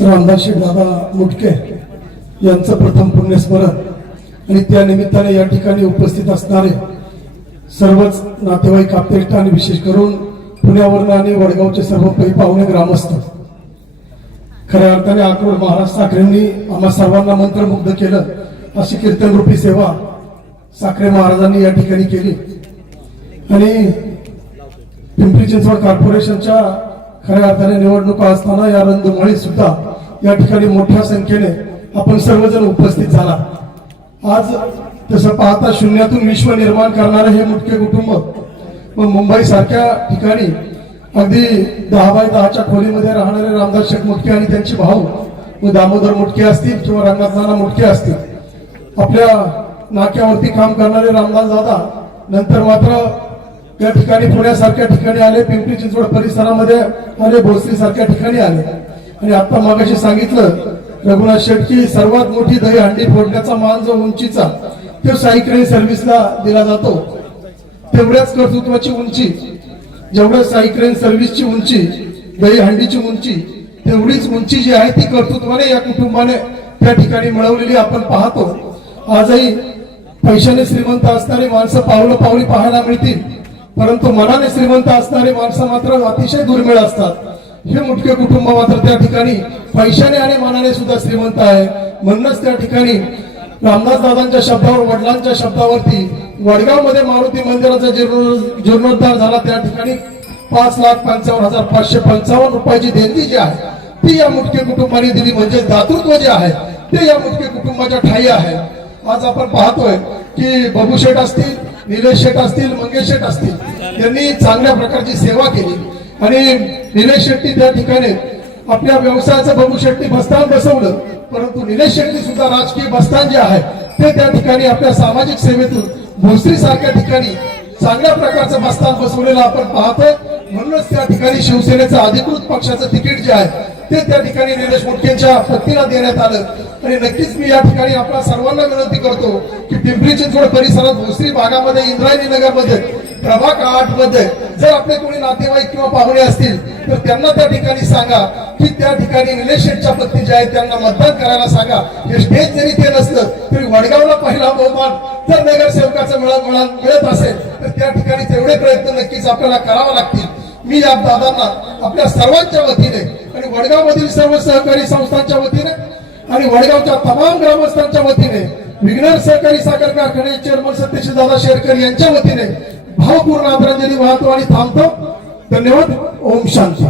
रामदासजी दादा मुटके यांचं प्रथम पुण्यस्मरण आणि त्या निमित्ताने या ठिकाणी उपस्थित असणारे सर्वच नातेवाईक आपतेष्ट आणि विशेष करून पुण्यावरून आणि वडगावचे सर्व पै पाहुणे ग्रामस्थ. खऱ्या अर्थाने आक्रोड महाराज साखरेंनी आम्हा सर्वांना मंत्रमुग्ध केलं अशी कीर्तनरूपी सेवा साखरे महाराजांनी या ठिकाणी केली. आणि पिंपरी चिंचवड कॉर्पोरेशनच्या खऱ्या अर्थाने निवडणुका असताना या रंगमुळे सुद्धा या ठिकाणी मोठ्या संख्येने आपण सर्वजण उपस्थित झाला. आज तसं पाहता शून्यातून विश्व निर्माण करणारे हे मुटके कुटुंब व मुंबई सारख्या ठिकाणी अगदी दहा बाय दहाच्या खोलीमध्ये राहणारे रामदास शेठ मुटके आणि त्यांचे भाऊ व दामोदर मुटके असतील किंवा रंगात मुटके असतील. आपल्या नाक्यावरती काम करणारे रामदास दादा नंतर मात्र या ठिकाणी पुण्यासारख्या ठिकाणी आले पिंपरी चिंचवड परिसरामध्ये म्हणजे आले भोसरी सारख्या ठिकाणी आले. आणि आता मागाशी सांगितलं रघुनाथ शेट्टी सर्वात मोठी दही हंडी फोडण्याचा मान जो उंचीचा तो सायकलिंग सर्व्हिसला दिला जातो. तेवढ्याच कर्तृत्वाची उंची. जेवढ्या सायकलिंग सर्व्हिसची उंची दही हंडीची उंची तेवढीच उंची जी आहे ती कर्तृत्वाने या कुटुंबाने त्या ठिकाणी मिळवलेली आपण पाहतो. आजही पैशाने श्रीमंत असणारी माणसं पावलं पावली पाहायला मिळतील. परंतु मनाने श्रीमंत असणारे माणसं मात्र अतिशय दुर्मिळ असतात. हे मुटके कुटुंब मात्र त्या ठिकाणी पैशाने आणि मनाने सुद्धा श्रीमंत आहे. म्हणूनच त्या ठिकाणी रामदास दादांच्या शब्दावर वडिलांच्या शब्दावरती वडगावमध्ये मारुती मंदिराचा जीर्णोद्धार झाला. त्या ठिकाणी पाच लाख पंचावन्न हजार पाचशे पंचावन्न रुपयाची देणगी जी आहे ती या मुटके कुटुंबाने दिली. म्हणजे दातृत्व जे आहे ते या मुटके कुटुंबाच्या ठाई आहे. आज आपण पाहतोय की बाबू असतील निलेश शेठ असतील मंगेश शेठ असतील यांनी चांगल्या प्रकारची सेवा केली. आणि निलेश शेट्टी त्या ठिकाणी आपल्या व्यवसायाचं बाबू शेट्टी बस्तान बसवलं. परंतु निलेश शेट्टी सुद्धा राजकीय बस्तान जे आहे ते त्या ठिकाणी आपल्या सामाजिक सेवेतून भोसरी सारख्या ठिकाणी चांगल्या प्रकारचं बस्तान बसवलेलं आपण पाहतोय. म्हणूनच त्या ठिकाणी शिवसेनेचं अधिकृत पक्षाचं तिकीट जे आहे ते त्या ठिकाणी निलेश मुटकेंच्या पत्नीला देण्यात आलं. आणि नक्कीच मी या ठिकाणी आपल्या सर्वांना विनंती करतो की पिंपरी चिंचवड परिसरात भोसरी भागामध्ये इंद्रायणी नगरमध्ये प्रभाग आठमध्ये जर आपले कोणी नातेवाईक किंवा पाहुणे असतील तर त्यांना त्या ठिकाणी सांगा की त्या ठिकाणी निलेश शेठच्या पत्नी ज्या आहेत त्यांना मतदान करायला सांगा. हे स्टेज जरी ते नसलं तरी वडगावला पहिला बहुमान जर नगरसेवकाचं मिळत मिळत असेल तर त्या ठिकाणी तेवढे प्रयत्न नक्कीच आपल्याला करावा लागतील. मी या दादांना आपल्या सर्वांच्या वतीने आणि वडगाव मधील सर्व सहकारी संस्थांच्या वतीने आणि वडगावच्या तमाम ग्रामस्थांच्या वतीने विघ्नर सहकारी साखर कारखाने चेअरमन सत्यशील दादा शेरकर यांच्या वतीने भावपूर्ण आदरांजली वाहतो आणि थांबतो. धन्यवाद. ओम शांती.